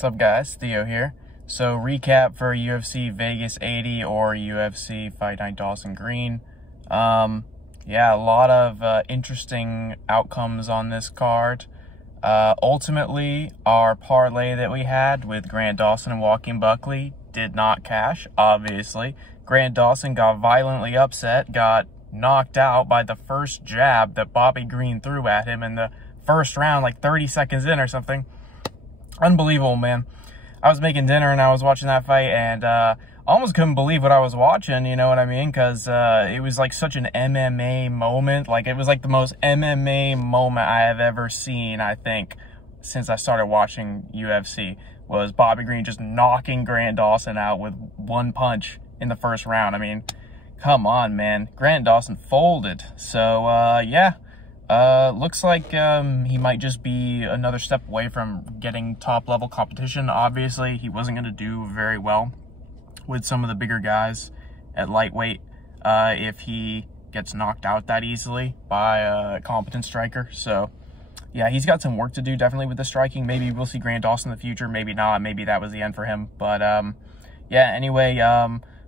What's up, guys? Theo here. So, recap for UFC Vegas 80 or UFC Fight Night Dawson Green. Yeah, a lot of interesting outcomes on this card. Ultimately, our parlay that we had with Grant Dawson and Joaquin Buckley did not cash, obviously. Grant Dawson got violently upset, got knocked out by the first jab that Bobby Green threw at him in the first round, like 30 seconds in or something. Unbelievable, man. I was making dinner and I was watching that fight, and I almost couldn't believe what I was watching, you know what I mean? Because it was like such an MMA moment. Like, it was like the most MMA moment I have ever seen, I think, since I started watching UFC, was Bobby Green just knocking Grant Dawson out with one punch in the first round. I mean, come on, man. Grant Dawson folded. So, yeah. Looks like he might just be another step away from getting top-level competition. Obviously, he wasn't going to do very well with some of the bigger guys at lightweight if he gets knocked out that easily by a competent striker. So, yeah, he's got some work to do, definitely, with the striking. Maybe we'll see Grant Dawson in the future. Maybe not. Maybe that was the end for him. But, yeah, anyway,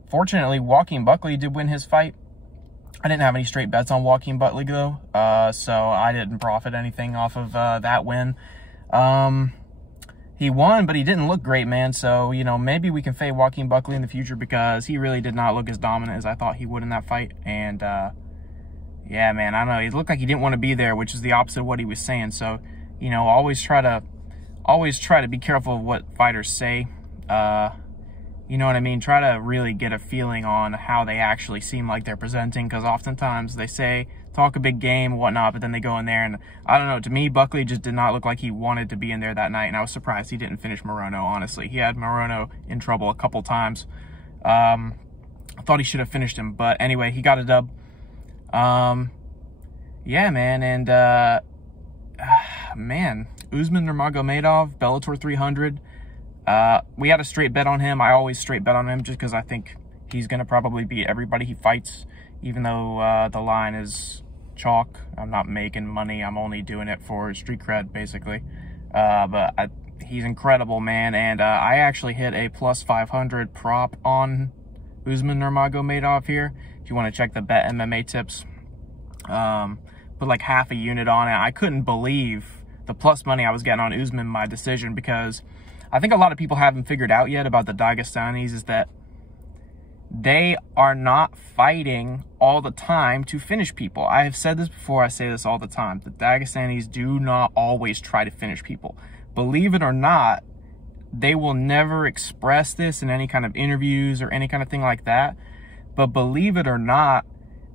fortunately, Joaquin Buckley did win his fight. I didn't have any straight bets on Joaquin Buckley, though, so I didn't profit anything off of that win. He won, but he didn't look great, man. So, you know, maybe we can fade Joaquin Buckley in the future, because he really did not look as dominant as I thought he would in that fight. And, yeah, man, I don't know. He looked like he didn't want to be there, which is the opposite of what he was saying. So, you know, always try to be careful of what fighters say. You know what I mean? Try to really get a feeling on how they actually seem like they're presenting, because oftentimes they say, talk a big game, whatnot, but then they go in there, and I don't know, to me, Buckley just did not look like he wanted to be in there that night, and I was surprised he didn't finish Morono, honestly. He had Morono in trouble a couple times. I thought he should have finished him, but anyway, he got a dub. Yeah, man, and, man, Usman Nurmagomedov, Bellator 300. We had a straight bet on him. I always straight bet on him just because I think he's going to probably beat everybody he fights, even though the line is chalk. I'm not making money. I'm only doing it for street cred, basically. But he's incredible, man. And I actually hit a plus 500 prop on Usman Nurmagomedov here. If you want to check the Bet MMA tips, put like half a unit on it. I couldn't believe the plus money I was getting on Usman my decision, because I think a lot of people haven't figured out yet about the Dagestanis is that they are not fighting all the time to finish people. I have said this before, I say this all the time. The Dagestanis do not always try to finish people. Believe it or not, they will never express this in any kind of interviews or any kind of thing like that. But believe it or not,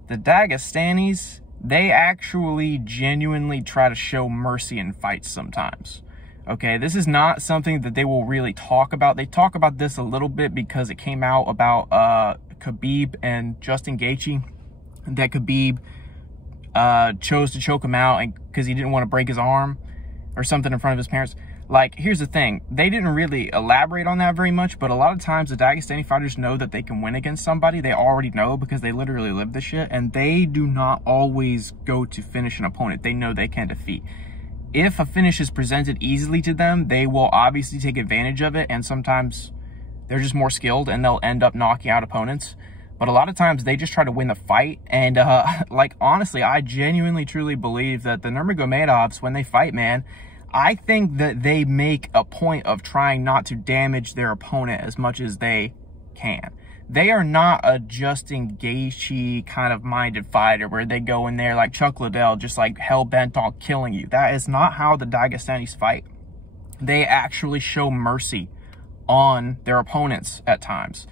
the Dagestanis, they actually genuinely try to show mercy in fights sometimes. Okay, this is not something that they will really talk about. They talk about this a little bit because it came out about Khabib and Justin Gaethje, that Khabib chose to choke him out and because he didn't want to break his arm or something in front of his parents. Like, here's the thing. They didn't really elaborate on that very much, but a lot of times the Dagestani fighters know that they can win against somebody. They already know because they literally live this shit, and they do not always go to finish an opponent they know they can defeat. If a finish is presented easily to them, they will obviously take advantage of it, and sometimes they're just more skilled and they'll end up knocking out opponents. But a lot of times they just try to win the fight, and like, honestly, I genuinely truly believe that the Nurmagomedovs, when they fight, man, I think that they make a point of trying not to damage their opponent as much as they can. They are not a Justin Gaethje kind of minded fighter where they go in there like Chuck Liddell, just like hell-bent on killing you. That is not how the Dagestanis fight. They actually show mercy on their opponents at times.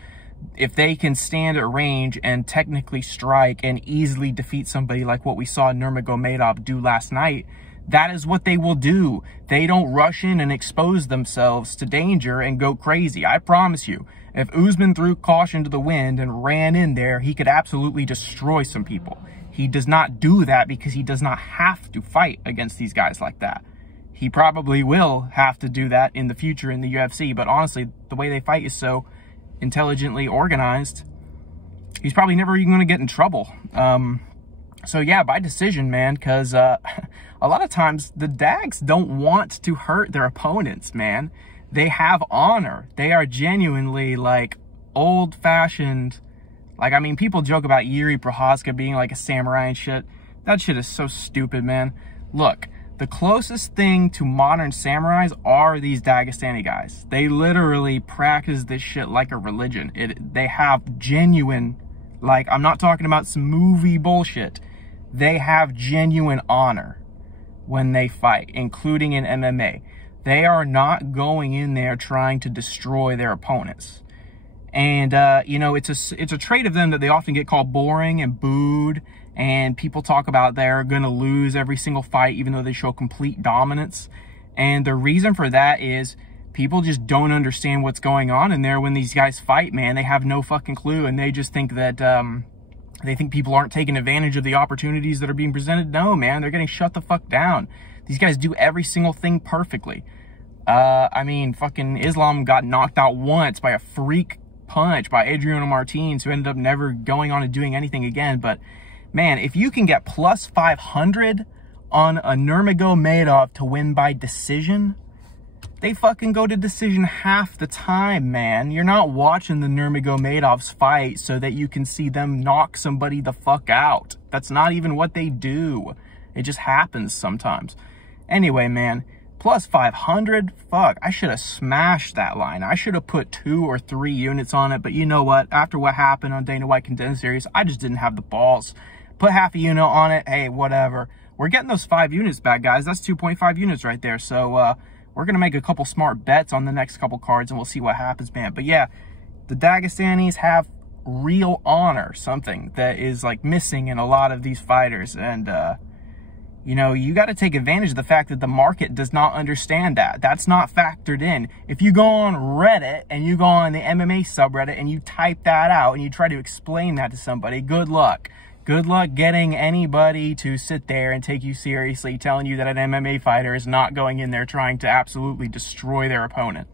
If they can stand at range and technically strike and easily defeat somebody like what we saw Nurmagomedov do last night, that is what they will do. They don't rush in and expose themselves to danger and go crazy. I promise you, if Usman threw caution to the wind and ran in there, he could absolutely destroy some people. He does not do that because he does not have to fight against these guys like that. He probably will have to do that in the future in the UFC, but honestly, the way they fight is so intelligently organized, he's probably never even going to get in trouble. So yeah, by decision, man, because a lot of times the Dags don't want to hurt their opponents, man. they have honor. They are genuinely like old-fashioned. Like, I mean, people joke about Yuri Prochazka being like a samurai and shit. That shit is so stupid, man. Look, the closest thing to modern samurais are these Dagestani guys. They literally practice this shit like a religion. They have genuine, like, I'm not talking about some movie bullshit. They have genuine honor when they fight, including in MMA. They are not going in there trying to destroy their opponents. And, you know, it's a trait of them that they often get called boring and booed. And people talk about they're going to lose every single fight, even though they show complete dominance. And the reason for that is people just don't understand what's going on in there when these guys fight, man. They have no fucking clue. And they just think that, they think people aren't taking advantage of the opportunities that are being presented. No, man, they're getting shut the fuck down. These guys do every single thing perfectly. I mean, fucking Islam got knocked out once by a freak punch by Adriano Martins, who ended up never going on and doing anything again. But man, if you can get plus 500 on a Nurmagomedov to win by decision, they fucking go to decision half the time, man. You're not watching the Nurmagomedovs fight so that you can see them knock somebody the fuck out. That's not even what they do. It just happens sometimes. Anyway, man, plus 500, fuck, I should have smashed that line. I should have put 2 or 3 units on it, but you know what? After what happened on Dana White Contender Series, I just didn't have the balls. Put half a unit on it, hey, whatever. We're getting those 5 units back, guys. That's 2.5 units right there. So we're going to make a couple smart bets on the next couple cards, and we'll see what happens, man. But yeah, the Dagestanis have real honor, something that is like missing in a lot of these fighters. And, you know, you got to take advantage of the fact that the market does not understand that. That's not factored in. If you go on Reddit and you go on the MMA subreddit and you type that out and you try to explain that to somebody, good luck. Good luck getting anybody to sit there and take you seriously, telling you that an MMA fighter is not going in there trying to absolutely destroy their opponent.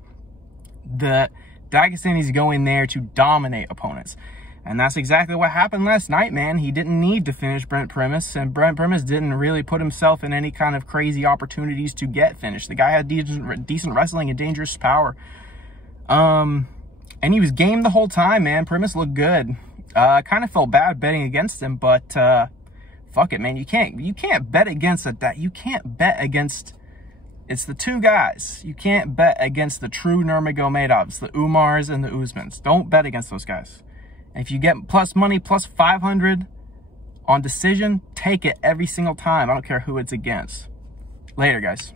The Dagestanis go in there to dominate opponents. And that's exactly what happened last night, man. He didn't need to finish Brent Primus, and Brent Primus didn't really put himself in any kind of crazy opportunities to get finished. The guy had decent wrestling and dangerous power. And he was game the whole time, man. Primus looked good. I kind of felt bad betting against him, but fuck it, man. You can't bet against that. You can't bet against. It's the two guys. You can't bet against the true Nurmagomedovs, the Umars and the Usmans. Don't bet against those guys. And if you get plus money, plus 500 on decision, take it every single time. I don't care who it's against. Later, guys.